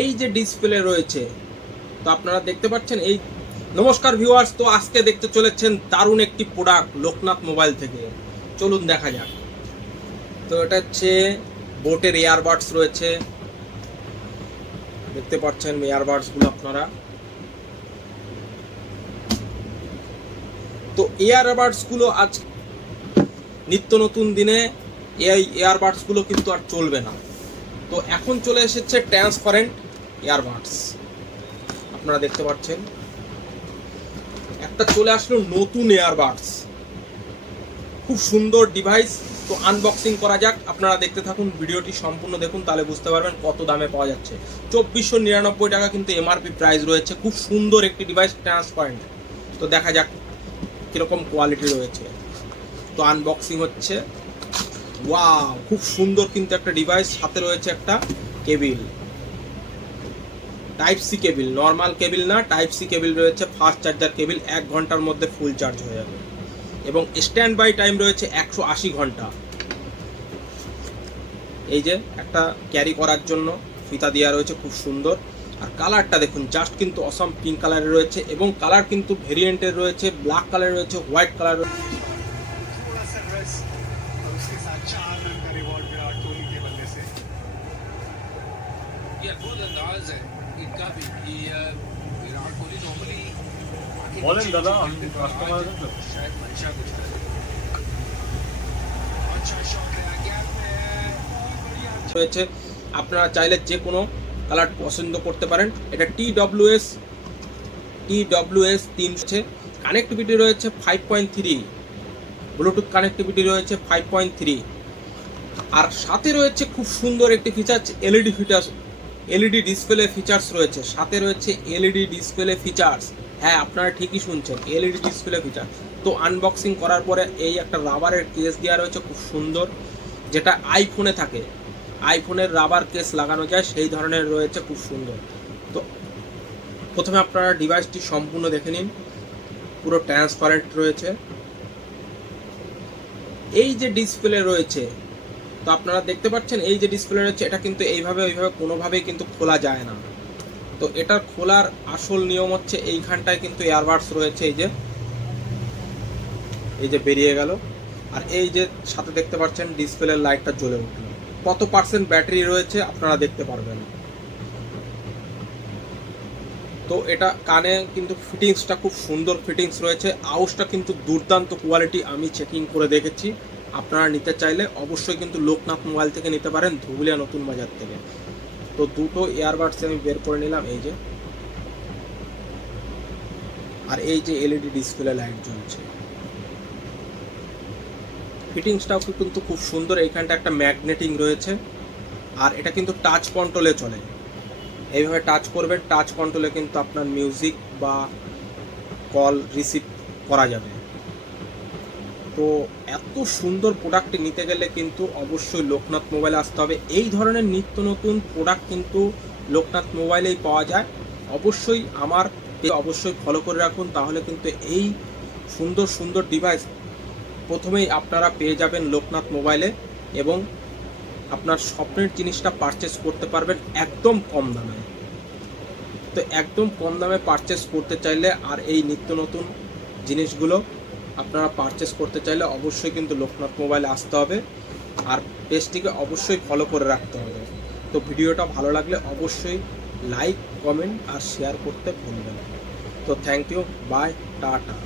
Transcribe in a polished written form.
এই যে ডিসপ্লে রয়েছে, তো আপনারা দেখতে পাচ্ছেন। এই নমস্কার ভিউয়ার্স, তো আজকে দেখতে চলেছেন দারুণ একটি প্রোডাক্ট লোকনাথ মোবাইল থেকে। চলুন দেখা যাক। তো এটা হচ্ছে বোটের এয়ারবাডস রয়েছে, দেখতে পাচ্ছেন এয়ারবাডস গুলো আপনারা। তো এয়ারবাডস গুলো আজ নিত্য নতুন দিনে এই এয়ারবাডস গুলো কিন্তু আর চলবে না। তো এখন চলে এসেছে ট্রান্সপারেন্ট এয়ারবাডস, আপনারা দেখতে পাচ্ছেন একটা চলে আসলো নতুন এয়ারবাডস, খুব সুন্দর ডিভাইস। তো আনবক্সিং করা যাক, আপনারা দেখতে থাকুন, ভিডিওটি সম্পূর্ণ দেখুন, তাহলে বুঝতে পারবেন কত দামে পাওয়া যাচ্ছে। 2499 টাকা কিন্তু এমআরপি প্রাইস রয়েছে। খুব সুন্দর একটি ডিভাইস, ট্রান্সপারেন্ট। তো দেখা যাক কিরকম কোয়ালিটি রয়েছে। তো আনবক্সিং হচ্ছে। ওয়াও, খুব সুন্দর কিন্তু একটা ডিভাইস। সাথে রয়েছে একটা cable, type C cable, normal cable না, টাইপ সি কেবিল রয়েছে, ফাস্ট চার্জার কেবিল। 1 ঘন্টার মধ্যে ফুল চার্জ হয়ে যাবে এবং স্ট্যান্ড বাই টাইম রয়েছে 180 ঘন্টা। এই যে একটা ক্যারি করার জন্য ফিতা দেওয়া রয়েছে, খুব সুন্দর। আর কালারটা দেখুন, জাস্ট কিন্তু অসম পিঙ্ক কালারের রয়েছে এবং কালার কিন্তু ভেরিয়েন্টের রয়েছে, ব্ল্যাক কালার রয়েছে, হোয়াইট কালার রয়েছে। বলেন দাদা, আমি কাস্টমার রয়েছে, আপনারা চাইলে যে কোনো কালার পছন্দ করতে পারেন। এটা TWS 3 কানেক্টিভিটি রয়েছে 5.3, ব্লুটুথ কানেক্টিভিটি রয়েছে 5.3। আর সাথে রয়েছে খুব সুন্দর একটি ফিচার, এলইডি ডিসপ্লে ফিচার্স রয়েছে। সাথে রয়েছে এলইডি ডিসপ্লে ফিচার্স। হ্যাঁ, আপনারা ঠিকই শুনছেন, এলইডি ডিসপ্লে ফিচার। তো আনবক্সিং করার পরে এই একটা রাবারের কেস দেওয়া রয়েছে, খুব সুন্দর, যেটা আইফোনে থাকে, আইফোনের রাবার কেস লাগানো যায় সেই ধরনের রয়েছে, খুব সুন্দর। তো প্রথমে আপনারা ডিভাইসটি সম্পূর্ণ দেখে নিন, পুরো ট্রান্সপারেন্ট রয়েছে। এই যে ডিসপ্লে রয়েছে, তো আপনারা দেখতে পাচ্ছেন এই যে ডিসপ্লে রয়েছে, এটা কিন্তু এইভাবে ওইভাবে কোনোভাবেই কিন্তু খোলা যায় না। তো এটার খোলার আসল নিয়ম হচ্ছে এইখানটায় কিন্তু এয়ারবাডস রয়েছে, এই যে বেরিয়ে গেল। আর এই যে সাথে দেখতে পাচ্ছেন ডিসপ্লের লাইটটা জ্বলে উঠল। কত পার্সেন্ট ব্যাটারি রয়েছে আপনারা দেখতে পারবেন। তো এটা কানে কিন্তু ফিটিংসটা খুব সুন্দর ফিটিংস রয়েছে, আওয়াজটা কিন্তু দুর্দান্ত কোয়ালিটি, আমি চেকিং করে দেখেছি। আপনারা নিতে চাইলে অবশ্যই কিন্তু লোকনাথ মোবাইল থেকে নিতে পারেন, ধুবুলিয়া নতুন বাজার থেকে। তো দুটো এয়ারবাডস আমি বের করে নিলাম, এই যে। আর এই যে এলইডি ডিসপ্লে লাইট জ্বলছে, ফিটিংসটাও কিন্তু খুব সুন্দর। এইখানটা একটা ম্যাগনেটিং রয়েছে, আর এটা কিন্তু টাচ কন্ট্রোলে চলে। এইভাবে টাচ করবেন, টাচ কন্ট্রোলে কিন্তু আপনার মিউজিক বা কল রিসিভ করা যাবে। তো এত সুন্দর প্রোডাক্টটি নিতে গেলে কিন্তু অবশ্যই লোকনাথ মোবাইলে আসতে হবে। এই ধরনের নিত্য নতুন প্রোডাক্ট কিন্তু লোকনাথ মোবাইলেই পাওয়া যায়। অবশ্যই আমার অবশ্যই ফলো করে রাখুন, তাহলে কিন্তু এই সুন্দর সুন্দর ডিভাইস প্রথমেই আপনারা পেয়ে যাবেন লোকনাথ মোবাইলে, এবং আপনার স্বপ্নের জিনিসটা পারচেস করতে পারবেন একদম কম দামে। তো একদম কম দামে পারচেস করতে চাইলে আর এই নিত্য নতুন জিনিসগুলো আপনারা পারচেস করতে চাইলে অবশ্যই কিন্তু লোকনাথ মোবাইলে আসতে হবে, আর পেজটিকে অবশ্যই ফলো করে রাখতে হবে। তো ভিডিওটা ভালো লাগলে অবশ্যই লাইক, কমেন্ট আর শেয়ার করতে ভুলবেন না। তো থ্যাংক ইউ, বাই, টাটা।